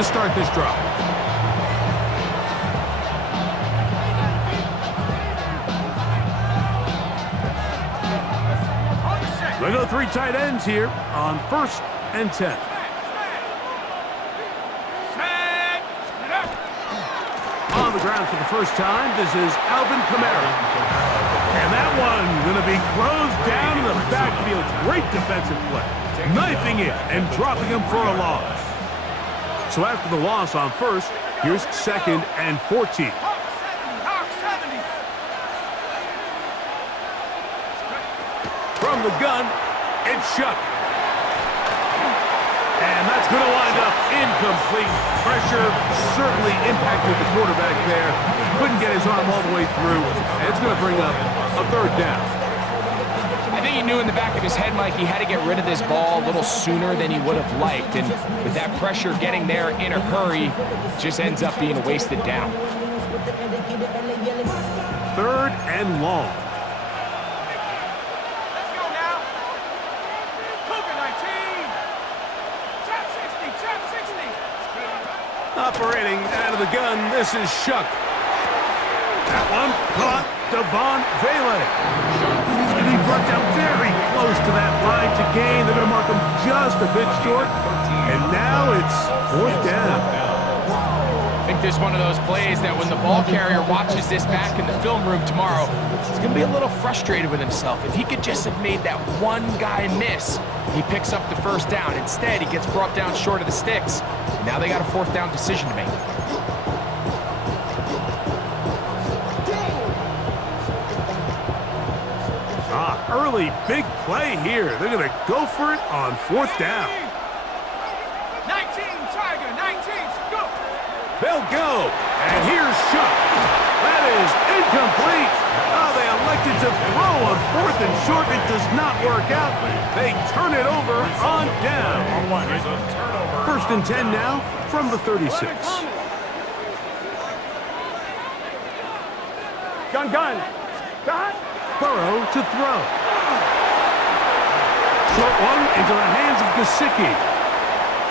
to start this drive. They go 3 tight ends here on 1st and 10. On the ground for the first time, this is Alvin Kamara. And that one going to be closed down in the backfield. Great defensive play. Knifing it and dropping him for a loss. So after the loss on 1st, here's 2nd and 14. From the gun, it's Shuck. And that's going to wind up incomplete. Pressure certainly impacted the quarterback there. Couldn't get his arm all the way through. And it's going to bring up a 3rd down. I think he knew in the back of his head, Mike, he had to get rid of this ball a little sooner than he would have liked. And with that pressure getting there in a hurry, just ends up being a wasted down. 3rd and long. Operating out of the gun, this is Shuck. That one caught Devon Vele. He's going to be brought down very close to that line to gain. They're going to mark him just a bit short. And now it's 4th down. I think this is one of those plays that when the ball carrier watches this back in the film room tomorrow, he's going to be a little frustrated with himself. If he could just have made that one guy miss, he picks up the 1st down. Instead, he gets brought down short of the sticks. And now they got a 4th down decision to make. Early big play here. They're going to go for it on 4th down. 19, Tiger, 19, go! They'll go. And here's Shuck. That is incomplete. Oh, they elected to throw on 4th and short. It does not work out. They turn it over on down. 1st and 10 now from the 36. Gun. Burrow to throw. Short one into the hands of Gesicki.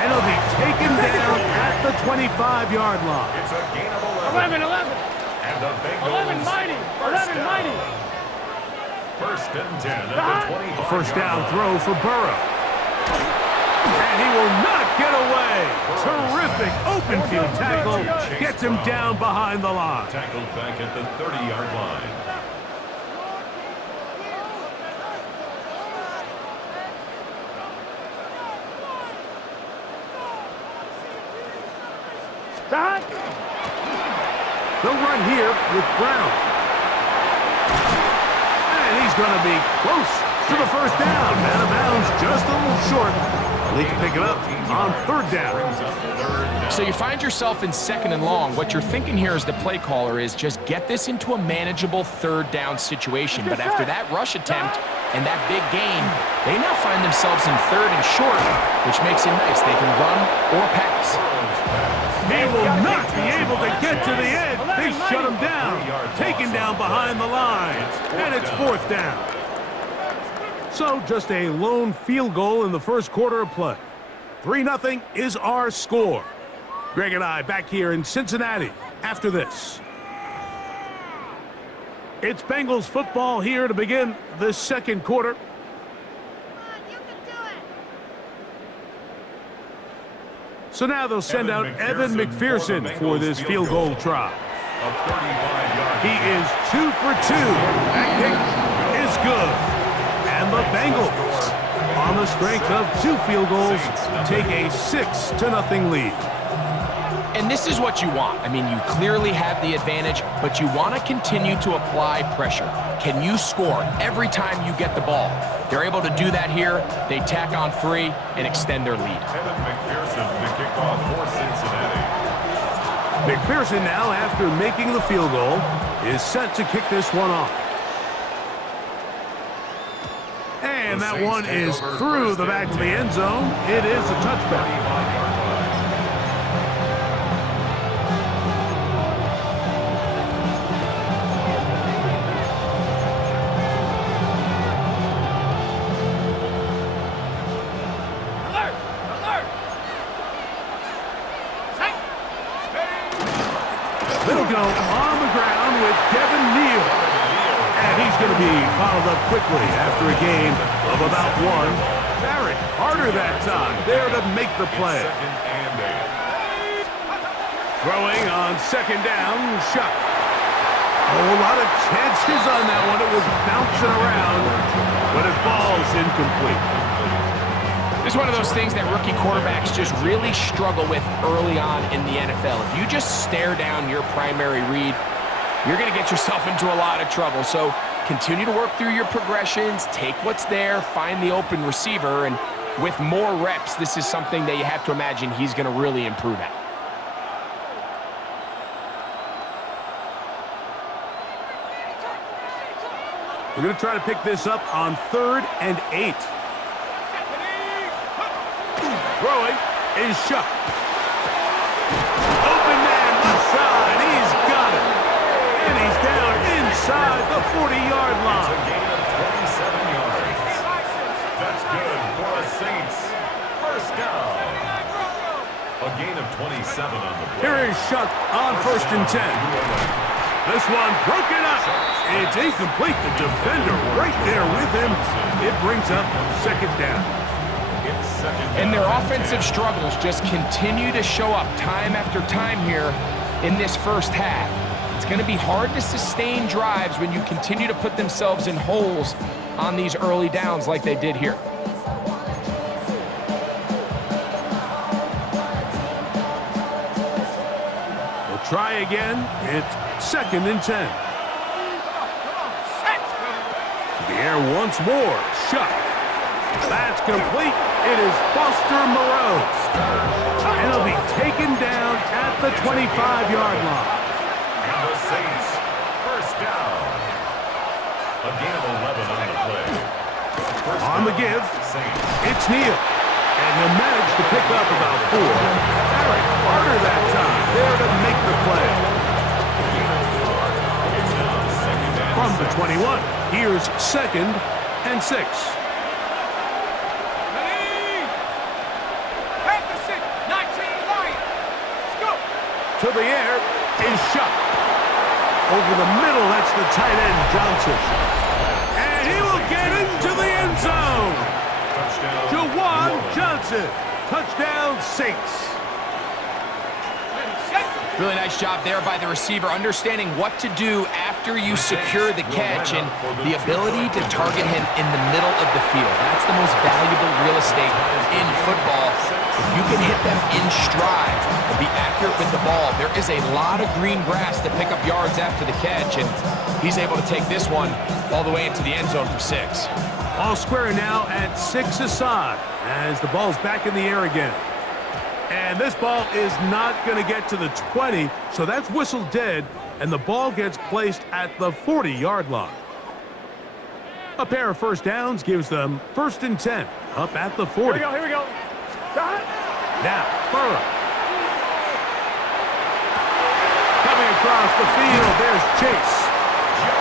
And he'll be taken down at the 25-yard line. It's a gain of 11. 11. And the Bengals 11 mighty. 11 mighty. 1st and 10 at the 25. A 1st down throw for Burrow. And he will not get away. Terrific open field tackle. Gets him down behind the line. Tackled back at the 30-yard line. They'll run here with Brown. And he's going to be close to the 1st down. Out of bounds, just a little short. They'll need to pick it up on 3rd down. So you find yourself in 2nd and long. What you're thinking here as the play caller is just get this into a manageable 3rd down situation. But after that rush attempt and that big gain, they now find themselves in 3rd and short, which makes it nice. They can run or pass. He will not be able to get to the edge. They shut him down. Taken down behind the line. And it's 4th down. So just a lone field goal in the 1st quarter of play. 3-0 is our score. Greg and I back here in Cincinnati after this. It's Bengals football here to begin the 2nd quarter. So now they'll send out Evan McPherson for this field goal try. He is 2 for 2. That kick is good. And the Bengals, on the strength of 2 field goals, take a 6-0 lead. And this is what you want. I mean, you clearly have the advantage, but you want to continue to apply pressure. Can you score every time you get the ball? They're able to do that here. They tack on 3 and extend their lead. Evan McPherson, the kickoff for Cincinnati. McPherson now, after making the field goal, is set to kick this one off. And that one is through the back of the end zone. It is a touchback. go on the ground with Devin Neal. And he's going to be bottled up quickly after a game of about one. Barrett, harder that time, there to make the play. Second and 8. Throwing on second down, shot. Oh, a lot of chances on that one. It was bouncing around, but it falls incomplete. This is one of those things that rookie quarterbacks just really struggle with early on in the NFL. If you just stare down your primary read, you're going to get yourself into a lot of trouble. So continue to work through your progressions, take what's there, find the open receiver, and with more reps, this is something that you have to imagine he's going to really improve at. We're going to try to pick this up on 3rd and 8. Throwing is Shuck. Open man left side. He's got it. And he's down inside the 40-yard It's a line. gain of 27 yards. That's good for a Saints. First down. A gain of 27 on the play. Here is Shuck on 1st and 10. This one broken up. It's incomplete. The defender right there with him. It brings up 2nd down. It's second down. And their offensive struggles just continue to show up time after time here in this first half. It's going to be hard to sustain drives when you continue to put themselves in holes on these early downs like they did here. We'll try again. It's 2nd and 10. To the air once more. Shuck. That's complete. It is Foster Moreau. And he'll be taken down at the 25-yard line. And the Saints, first down. A gain of 11 on the play. First On the down, give, Saints. it's Neal. And he'll manage to pick up about 4. Barrett harder that time. There to make the play. It's now second and From the 6. 21, here's 2nd and 6. To the air is Shuck. Over the middle, that's the tight end, Johnson. And he will get into the end zone. Touchdown. Jawan Johnson. Touchdown, Saints. Really nice job there by the receiver, understanding what to do after you secure the catch and the ability to target him in the middle of the field. That's the most valuable real estate in football. If you can hit them in stride and be accurate with the ball, there is a lot of green grass to pick up yards after the catch, and he's able to take this one all the way into the end zone for 6. All square now at 6 aside as the ball's back in the air again. And this ball is not going to get to the 20, so that's whistled dead, and the ball gets placed at the 40-yard line. A pair of first downs gives them 1st and 10, up at the 40. Here we go. Shot. Now, Burrow. Coming across the field, there's Chase.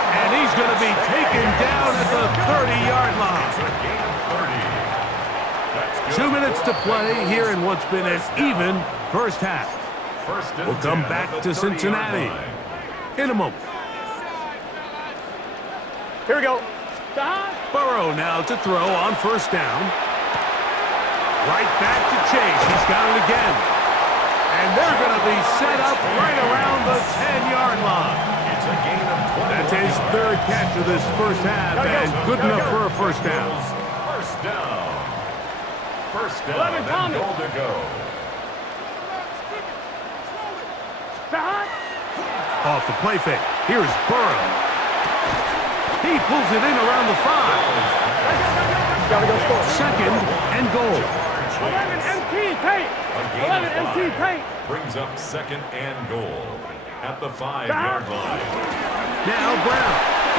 And he's going to be taken down at the 30-yard line. It's a gain of 30. That's good. 2 minutes to play here in what's been an even first half. First and We'll come 10 back at to the 30-yard Cincinnati line. in a moment. Here we go. Shot. Burrow now to throw on 1st down. Right back to Chase. He's got it again. And they're going to be set up right around the 10-yard line. It's a gain of 20. That's his 3rd catch of this first half, and good enough for a first down. First down. First down 11, and Tommy. goal to go. Shot. Off the play fake. Here's Burrow. He pulls it in around the 5. Gotta go score. 2nd and goal. 11 MT tape. A gain 11 of MT 5 tape. brings up 2nd and goal at the 5-yard line. Now Brown.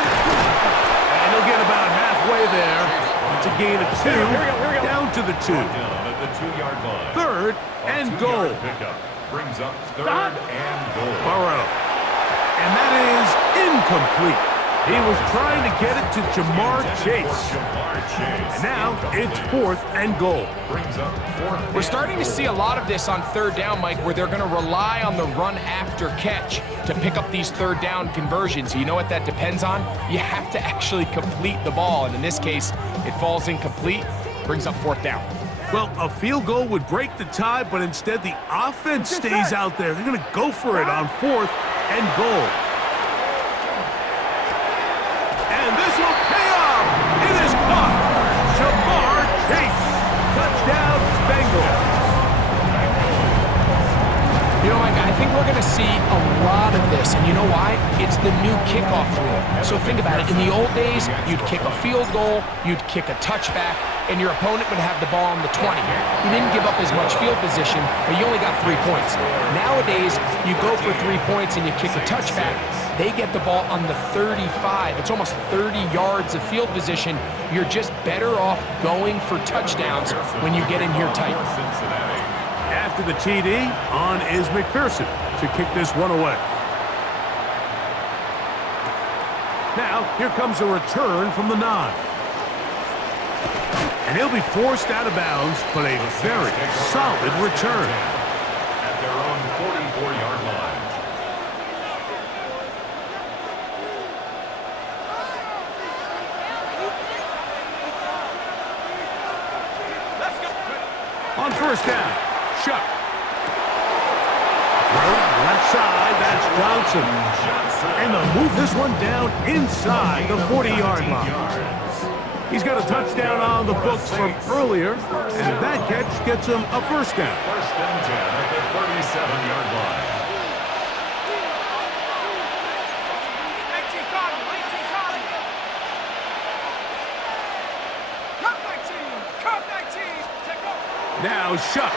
And he'll get about halfway there. It's a gain of 2. Here we go. Down to the 2. Down at the 2-yard line. 3rd and A goal. 2-yard pickup brings up 3rd Stop. and goal. Burrow. And that is incomplete. He was trying to get it to Jamar Chase. And now it's 4th and goal. We're starting to see a lot of this on 3rd down, Mike, where they're going to rely on the run after catch to pick up these 3rd down conversions. You know what that depends on? You have to actually complete the ball, and in this case, it falls incomplete, brings up 4th down. Well, a field goal would break the tie, but instead the offense stays out there. They're going to go for it on 4th and goal. And this will pay off. It is caught. Jamar Chase. Touchdown, Bengals. You know, Mike, I think we're going to see a lot of this, and you know why? It's the new kickoff rule. So think about it. In the old days, you'd kick a field goal, you'd kick a touchback, and your opponent would have the ball on the 20. You didn't give up as much field position, but you only got 3 points. Nowadays, you go for 3 points and you kick a touchback. They get the ball on the 35. It's almost 30 yards of field position. You're just better off going for touchdowns when you get in here tight. After the TD, on is McPherson to kick this one away. Now, here comes a return from the 9. And he'll be forced out of bounds, but a very solid return. At their own 44-yard line. On 1st down, Shuck. Throw left side, that's Johnson. And they'll move this one down inside the 40-yard line. He's got a touchdown on the books from earlier, and that catch gets him a 1st down. 1st and 10 at the 37-yard line. Now Shuck.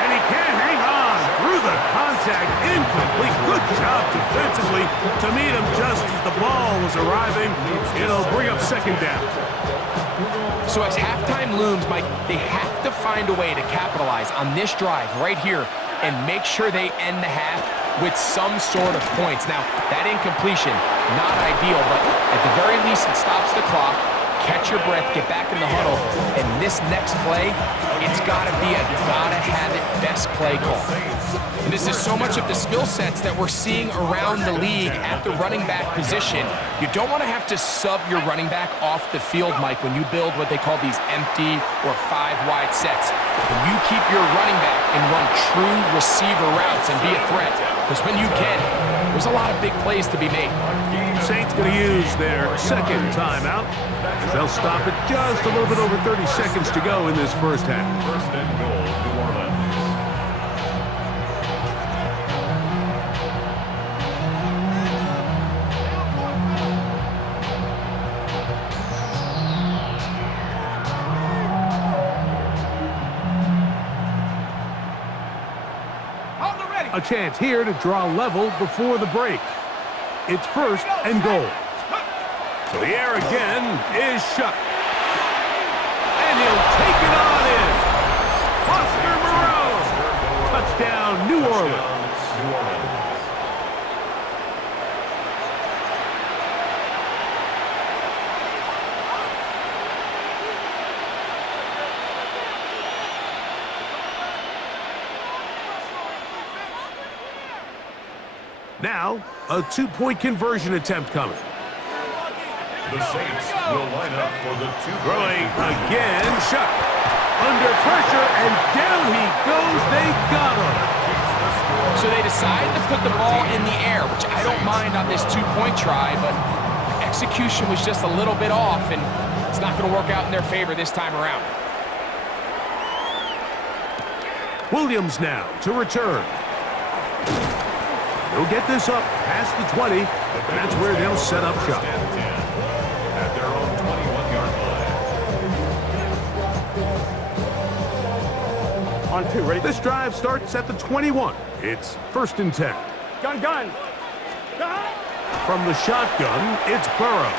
And he can't hang on through the contact. Incomplete. Good job defensively to meet him just as the ball was arriving. It'll bring up 2nd down. So as halftime looms, Mike, they have to find a way to capitalize on this drive right here and make sure they end the half with some sort of points. Now, that incompletion, not ideal, but at the very least it stops the clock. Catch your breath, get back in the huddle, and this next play, it's got to be a gotta-have-it best play call. And this is so much of the skill sets that we're seeing around the league at the running back position. You don't want to have to sub your running back off the field, Mike, when you build what they call these empty or 5-wide sets. When you keep your running back and run true receiver routes and be a threat, because when you can, there's a lot of big plays to be made. Saints going to use their 2nd timeout. They'll stop it just a little bit over 30 seconds to go in this 1st half. 1st and goal, New Orleans. A chance here to draw level before the break. It's 1st and goal. So the air again is Shuck. And he'll take it on in. Oscar Moreau. Touchdown, New Orleans. Now, a 2-point conversion attempt coming. The Saints will line up for the 2-point. Throwing again, Shuck. Under pressure, and down he goes. They got him. So they decide to put the ball in the air, which I don't mind on this 2-point try, but execution was just a little bit off, and it's not going to work out in their favor this time around. Williams now to return. They'll get this up past the 20, and that's where they'll set up shop. At their own 21-yard line. On 2, ready? This drive starts at the 21. It's 1st and 10. Gun, gun. From the shotgun, it's Burrow.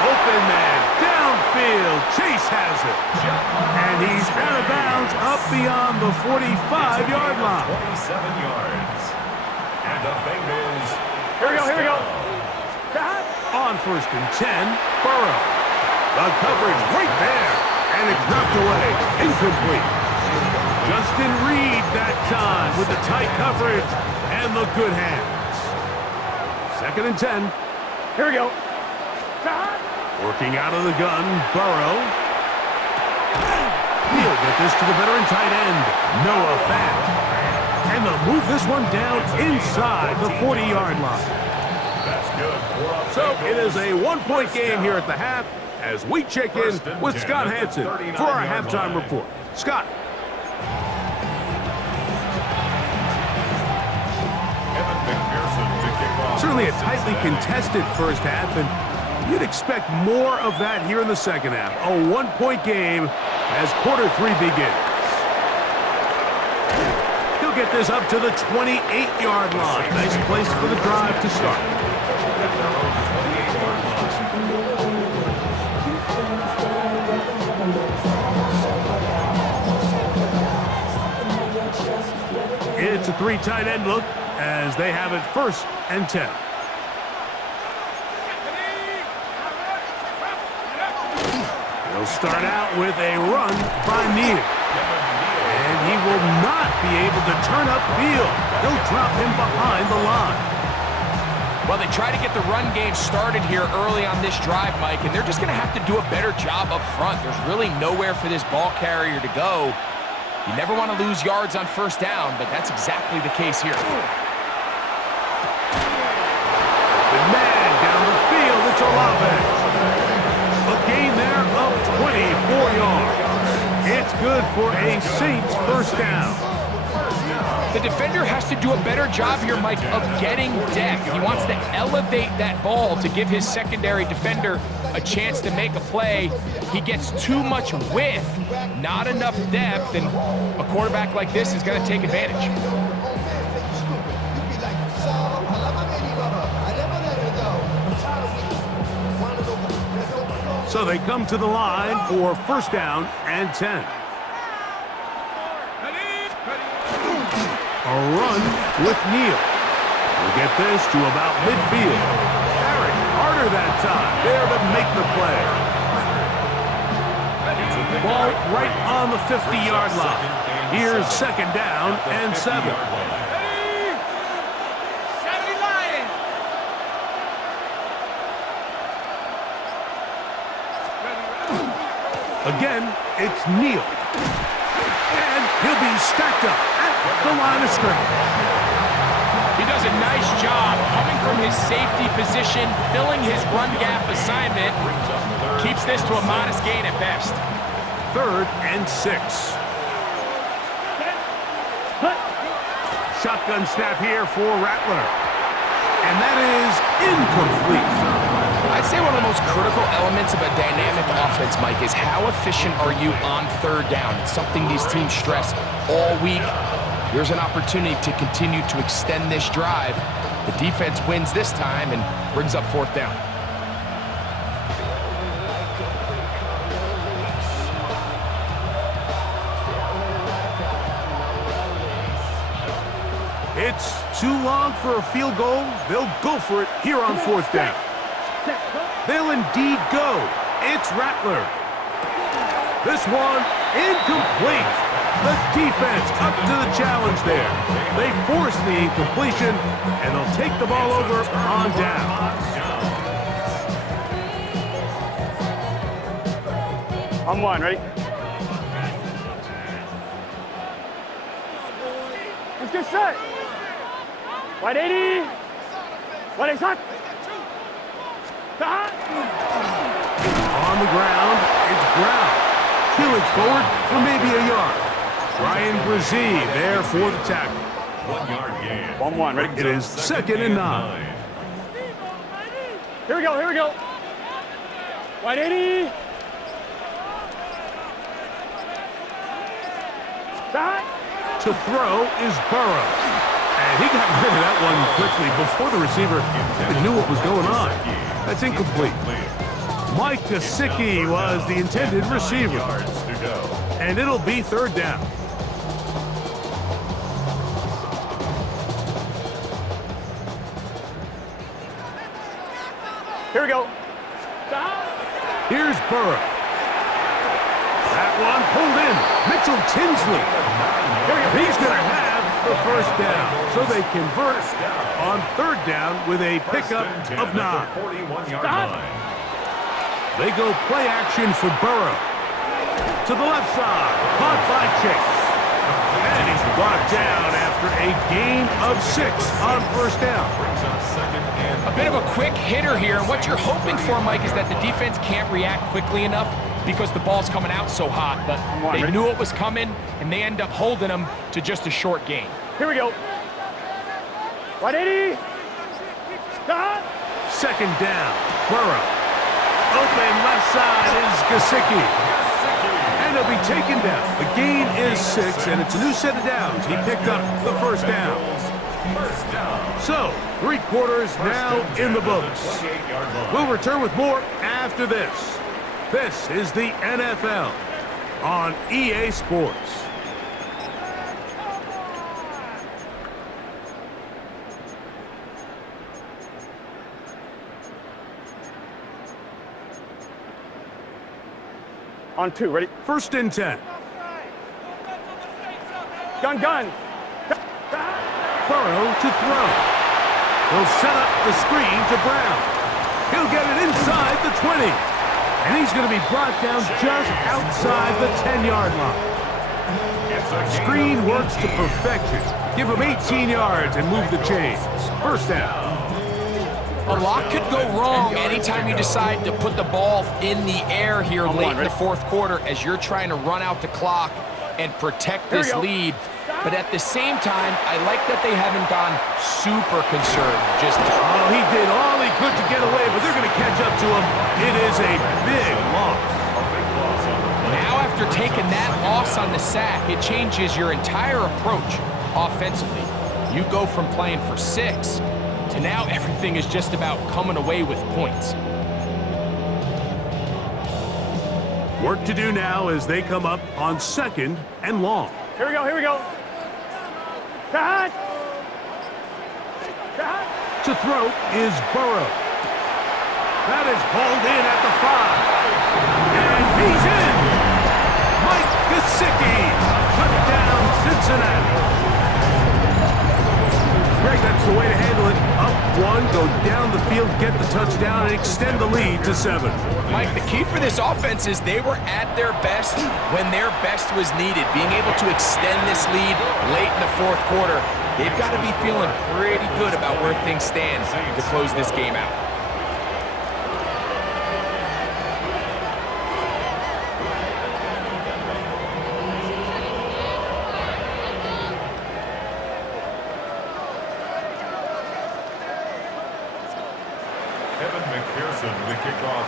Open man, downfield, Chase has it. And he's out of bounds up beyond the 45-yard line. 27 yards. At the Bengals. Here we go, here we go. On 1st and 10, Burrow. The coverage right there, and it's knocked away. Incomplete. Justin Reed that time with the tight coverage and the good hands. 2nd and 10. Here we go. Working out of the gun, Burrow. He'll get this to the veteran tight end, Noah Fant. And they'll move this one down inside the 40-yard line. That's good. So it is a one-point game here at the half as we check in with Scott Hansen for our halftime report. Scott. Certainly a tightly contested first half, and you'd expect more of that here in the second half. A one-point game as quarter 3 begins. He'll get this up to the 28-yard line. Nice place for the drive to start. It's a 3 tight end look as they have it 1st and 10. They'll start out with a run by Neal. And he will not be able to turn upfield. He'll drop him behind the line. Well, they try to get the run game started here early on this drive, Mike, and they're just going to have to do a better job up front. There's really nowhere for this ball carrier to go. You never want to lose yards on 1st down, but that's exactly the case here. The man down the field, it's Olave. A gain there of 24 yards. It's good for a Saints 1st down. The defender has to do a better job here, Mike, of getting depth. He wants to elevate that ball to give his secondary defender a chance to make a play. He gets too much width, not enough depth, and a quarterback like this is going to take advantage. So they come to the line for 1st down and 10. A run with Neal. He'll get this to about midfield. Eric Carter that time, there to make the play. Ball right on the 50-yard line. Here's 2nd down and 7. Again, it's Neal. And he'll be stacked up at the line of scrimmage. He does a nice job coming from his safety position, filling his run gap assignment. Keeps this to a modest gain at best. 3rd and 6. Shotgun snap here for Rattler. And that is incomplete. I'd say one of the most critical elements of a dynamic offense, Mike, is how efficient are you on 3rd down? It's something these teams stress all week. Here's an opportunity to continue to extend this drive. The defense wins this time and brings up 4th down. It's too long for a field goal. They'll go for it here on 4th down. They'll indeed go. It's Rattler. This one incomplete. The defense up to the challenge there. They force the incompletion, and they'll take the ball over on down. On 1, ready? Let's get set. Wide 80. Wide 80. On the ground, it's Brown. Healing forward for maybe a yard. Ryan Brzee there for the tackle. 1-yard gain. 1-1, ready? It is 2nd and 9. Here we go, here we go. Wide 80. Back. To throw is Burrow. And he got rid of that one quickly before the receiver even knew what was going on. That's incomplete. Mike Gesicki was the intended receiver. And it'll be 3rd down. Here we go. Here's Burrow. That one pulled in. Mitchell Tinsley. He's going to have the first down. So they convert on third down with a pickup of 9. They go play action for Burrow. To the left side. Caught by Chase. And he's brought down after a gain of 6 on first down. A bit of a quick hitter here, and what you're hoping for, Mike, is that the defense can't react quickly enough because the ball's coming out so hot, but they knew it was coming, and they end up holding them to just a short gain. Here we go. 180. Second down. Burrow. Open left side is Gesicki. And he'll be taken down. The gain is 6, and it's a new set of downs. He picked up the first down. So, 3 quarters now in the books. We'll return with more after this. This is the NFL on EA Sports. On 2, ready? First and 10. Gun. Burrow to throw. He'll set up the screen to Brown. He'll get it inside the 20. And he's going to be brought down just outside the 10-yard line. Screen works to perfection. Give him 18 yards and move the chains. First down. A lot could go wrong anytime you decide to put the ball in the air here late in the fourth quarter as you're trying to run out the clock and protect this lead. But at the same time, I like that they haven't gone super concerned. He did all he could to get away, but they're going to catch up to him. It is a big loss. Now after taking that loss on the sack, it changes your entire approach offensively. You go from playing for 6 to now everything is just about coming away with points. Work to do now as they come up on 2nd and long. Here we go. To throw is Burrow. That is hauled in at the 5. And he's in. Mike Gesicki. Touchdown, Cincinnati. Greg, that's the way to handle it. Up 1, go down the field, get the touchdown, and extend the lead to 7. Mike, the key for this offense is they were at their best when their best was needed. Being able to extend this lead late in the fourth quarter, they've got to be feeling pretty good about where things stand to close this game out.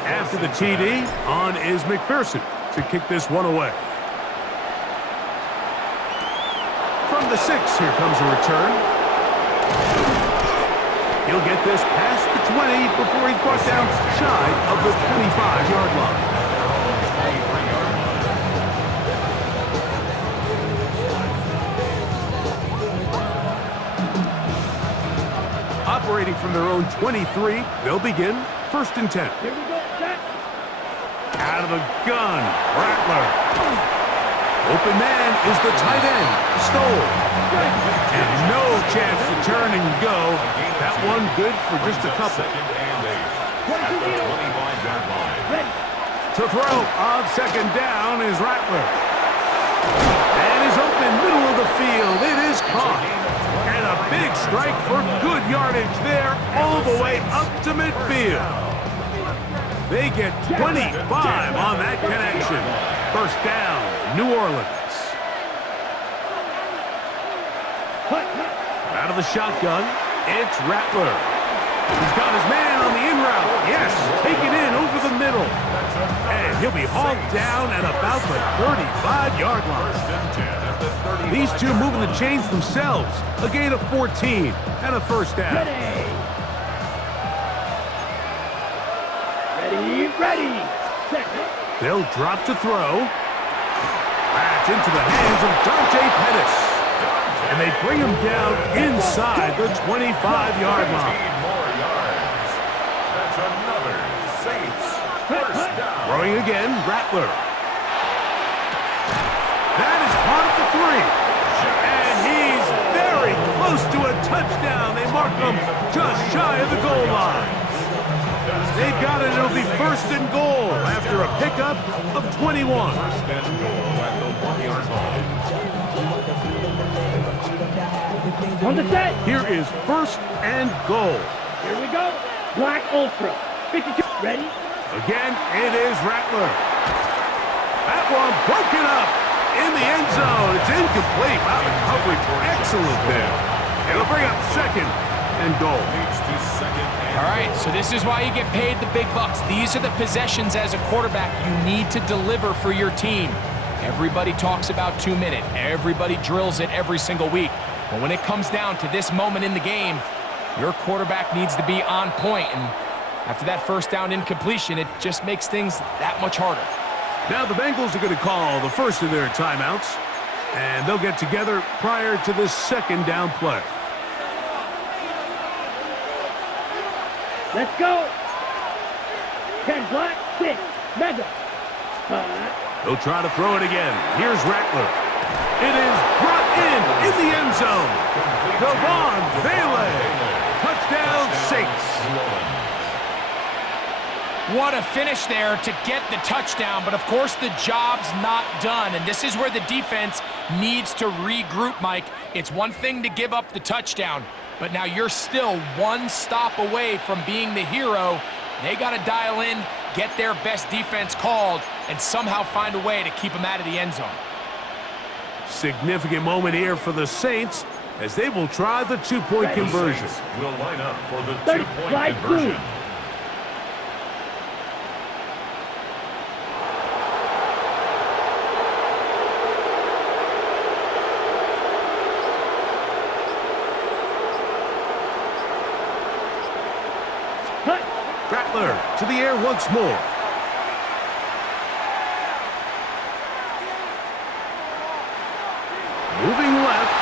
After the TD, on is McPherson to kick this one away. From the 6, here comes a return. He'll get this past the 20 before he's brought down shy of the 25-yard line. Operating from their own 23, they'll begin 1st and 10. Here we go. Out of the gun, Rattler. Open man is the tight end, Stoll. And no chance to turn and go. That one good for just a couple. To throw on 2nd down is Rattler. And he's open, middle of the field. It is caught. And a big strike for good yardage there all the way up to midfield. They get 25 on that connection. First down, New Orleans. Out of the shotgun, it's Rattler. He's got his man on the in route. Yes, taken in over the middle. And he'll be hauled down at about the 35-yard line. These two moving the chains themselves. A gain of 14 and a first down. Ready. They'll drop to throw. Back into the hands of Dante Pettis. And they bring him down inside the 25-yard line. That's another Throwing again, Rattler. That is caught at the 3. And he's very close to a touchdown. They mark him just shy of the goal line. They've got it. It'll be 1st and goal after a pickup of 21. 1st and goal at the 1-yard line. On the set. Here is 1st and goal. Here we go. Black Ultra. 52. Ready? Again, it is Rattler. That one broken up in the end zone. It's incomplete. Wow, the coverage excellent there. It'll bring up 2nd and goal. Leads to 2nd and All right, so this is why you get paid the big bucks. These are the possessions as a quarterback you need to deliver for your team. Everybody talks about 2-minute. Everybody drills it every single week. But when it comes down to this moment in the game, your quarterback needs to be on point. And after that 1st down incompletion, it just makes things that much harder. Now the Bengals are going to call the first of their timeouts, and they'll get together prior to this 2nd down play. Let's go. 10 black, 6. Mega. 5. They'll try to throw it again. Here's Rattler. It is brought in the end zone. Devon Bailey. Touchdown, Saints. What a finish there to get the touchdown, but of course the job's not done, and this is where the defense needs to regroup, Mike. It's one thing to give up the touchdown, but now you're still one stop away from being the hero. They got to dial in, get their best defense called, and somehow find a way to keep them out of the end zone. Significant moment here for the Saints as they will try the 2-point conversion. Will line up for the 2-point conversion. Rattler to the air once more. Moving left.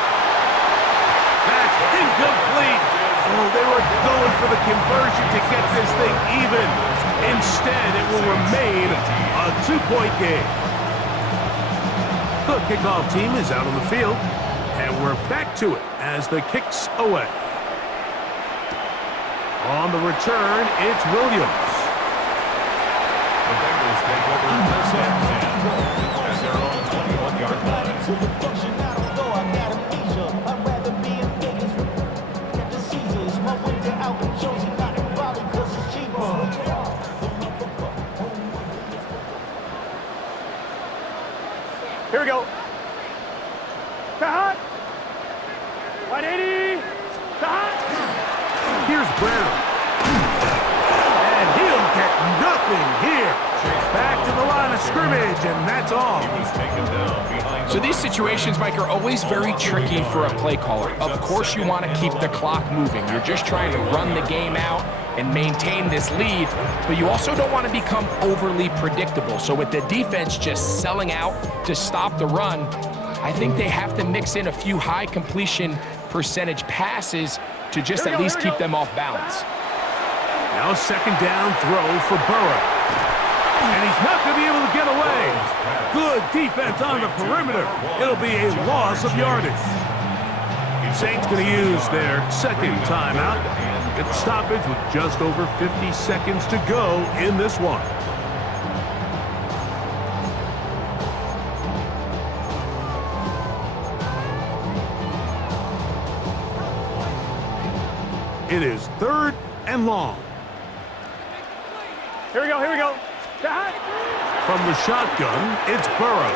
That's incomplete. Oh, they were going for the conversion to get this thing even. Instead, it will remain a 2-point game. The kickoff team is out on the field, and we're back to it as the kick's away. On the return, it's Williams. The Bengals take over 1st and 10 at their own 21-yard line. Here we go. Hot. 180. Hot. Here's Brown. And he'll get nothing here. Back to the line of scrimmage, and that's all. He was taken down behind. So these situations, Mike, are always very tricky for a play caller. Of course you want to keep the clock moving. You're just trying to run the game out and maintain this lead, but you also don't want to become overly predictable. So with the defense just selling out to stop the run, I think they have to mix in a few high completion percentage passes to just at least keep them off balance. Now 2nd down throw for Burrow. And he's not going to be able to get away. Good defense on the perimeter. It'll be a loss of yardage. Saints going to use their 2nd timeout. Get the stoppage with just over 50 seconds to go in this one. It is 3rd and long. Here we go. Here we go. Hot. From the shotgun, it's Burrow.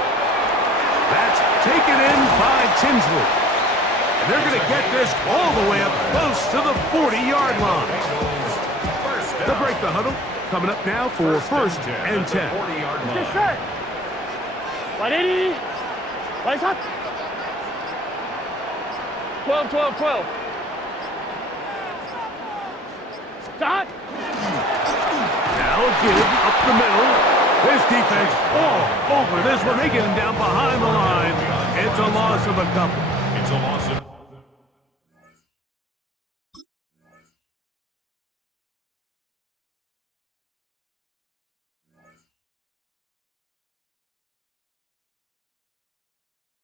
That's taken in by Tinsley. And they're going to get this all the way up close to the 40-yard line. They'll break the huddle. Coming up now for 1st and 10. Get set. 180. Lights hot. 12, 12, 12. Hot. Now a give up the middle. This defense all over this one. They get him down behind the line. It's a loss of a couple. It's a loss of